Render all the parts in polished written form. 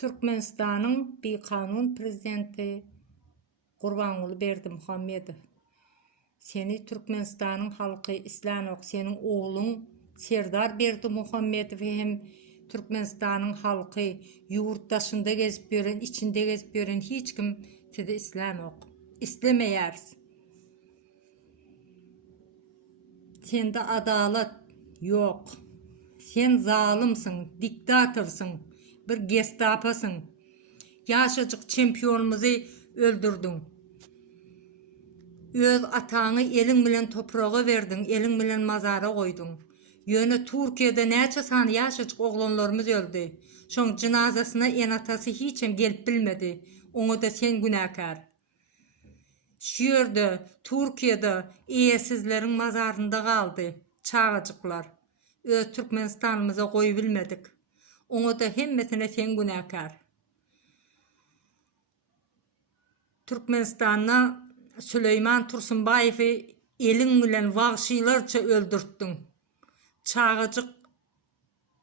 Türkmenistan'ın bir kanun prezidenti Gurbanguly Berdimuhamedov. Seni Türkmenistan'ın halkı islanok, senin oğlun Serdar Berdimuhamedov hem Türkmenistan'ın halkı yurttaşında gezip gören, içinde gezip gören hiç kim sizi islanok. İstemeyersin. Sende adalet yok. Sen zalimsin, diktatörsün, bir gestapasın. Yaşacık çempionumuzu öldürdün. Öz atanı elin bilen toprağa verdin, elin bilen mazara koydun. Yöne Türkiye'de neçe sani yaşacık oğlanlarımız öldü. Şon cenazasına en atası hiçem gelip bilmedi. Onu da sen günahkar. Şu yerde Türkiye'de iyesizlerin mazarında kaldı. Çağacıklar. Öz Türkmenistan'ımıza koyu bilmedik. Onu da hemmesine sen günahkar. Türkmenistan'na Süleyman Tursunbayev'i elin bilen vahşilerce öldürttün. Çağacık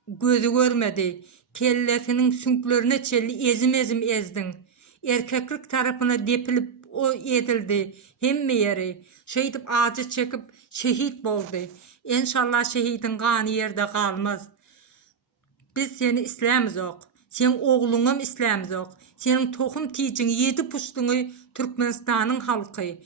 gözü görmedi. Kellesinin sünklerine çelli ezim ezdin. Erkeklik tarafına depilip o edildi. Hemme yeri. Şehidip acı çekip şehit oldu. İnşallah şehidin kanı yerde kalmaz. Biz seni İslam'ız yok. Sen oğlunum İslam'ız yok. Senin tohum tiyicin 7 puştunu Türkmenistan'ın halkı.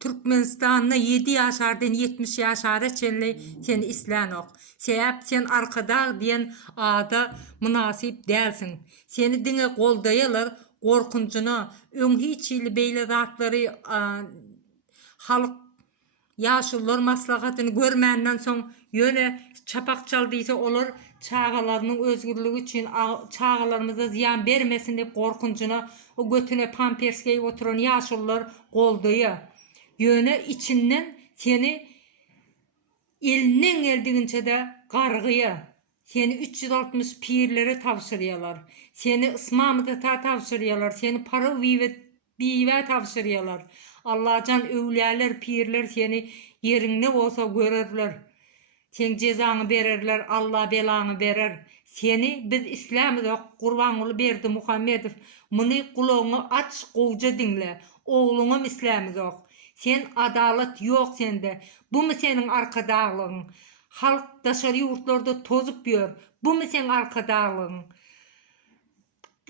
Türkmenistan'na 7 yaşardan 70 yaşara çenli seni İslam yok. Sebep sen arkada diyen ağda münasip değilsin. Seni dine koldayalar korkuncuna. Ön hiçili beyle zatları halk yaşlılar maslahatını görmenden son yöne çapak çaldıysa olur çağalarının özgürlüğü için çağalarımıza ziyan vermesin diye korkuncuna o götüne pamperskeyi oturan yaşlılar kolduya yöne içinden seni elinden geldiğince de kargıya seni 360 pirlere tavşırıyorlar seni ısmamıda tavşırıyorlar seni para bive tavşırıyorlar Allah'can övliyalar, pirler seni yerinde olsa görürler. Sen cezanı verirler, Allah belanı verir. Seni biz İslam'da Gurbanguly Berdimuhamedov mını kulağını aç kovuca dinle. Oğlunum İslam'da yok. Sen adalet yok sende. Bu mu senin arkadağlığın? Halk dışarı yurtlarda tozup diyor. Bu mu senin arkadağlığın?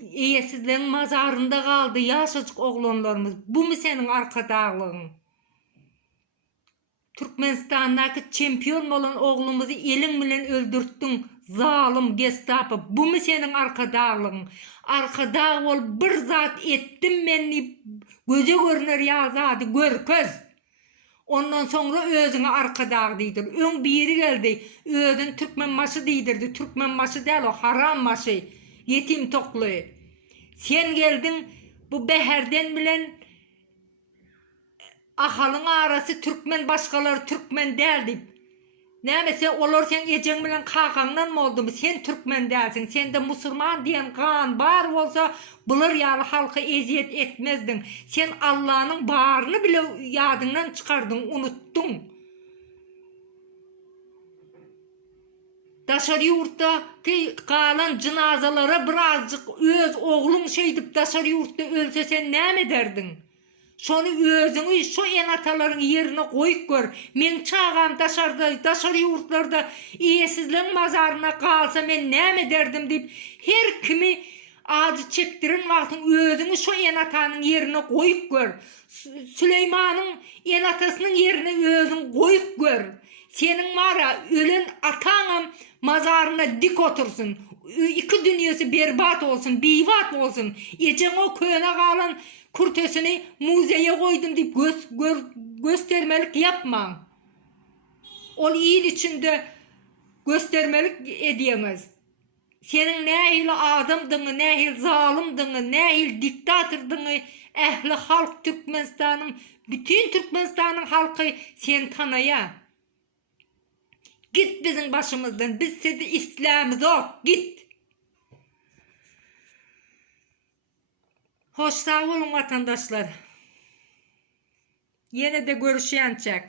İyesizlerin mazarında kaldı yaşacık oğlanlarımız. Bu mu senin arkadağlığın? Türkmenistan'daki çempiyon olan oğlumuzu elin bilen öldürttün. Zalim gestapo. Bu mu senin arkadağlığın? Arkadağ ol bir zat ettim beni göze görünür yazadı gör köz. Ondan sonra özüne arkadağ deydir. Ön biri geldi. Özün Türkmen maşı deydirdi. Türkmen maşı değil o haram maşı. Yetim toklu. Sen geldin bu beherden bilen ahalın arası Türkmen başkaları Türkmen değildi. Nemese olur sen ecen bilen kakandan mı oldu mu? Sen Türkmen değilsin. Sen de Müslüman diyen kan var olsa bulur yalı halkı eziyet etmezdin. Sen Allah'ın bağrını bile yadından çıkardın, unuttun. Daşarı yurtta kalan cenazalara birazcık öz oğlun şeydip daşarı yurtta ölse sen ne ederdin? Şonu özünü şu enataların yerine koyup gör. Men çağam daşarı yurtlarda iyesizliğin mazarına kalsa men ne ederdim deyip her kimi acı çektirin vaktin özünü şu enatanın yerine koyup gör. Süleyman'ın enatasının yerine özün koyup gör. Senin mara ölen atanım mazarına dik otursun. İki dünyası berbat olsun, bivat olsun. Ecen o köyüne kalan kurtesini muzeye koydum deyip göstermelik yapma. O iyil içinde göstermelik edemez. Senin nehil adamdığını, nehil zalimdığını, nehil diktatırdığını ehli halk Türkmenistan'ın, bütün Türkmenistan'ın halkı sen tanıya. Git bizim başımızdan. Biz sizi İslam'ız yok. Git. Hoş sağ olun vatandaşlar. Yine de görüşeceğiz.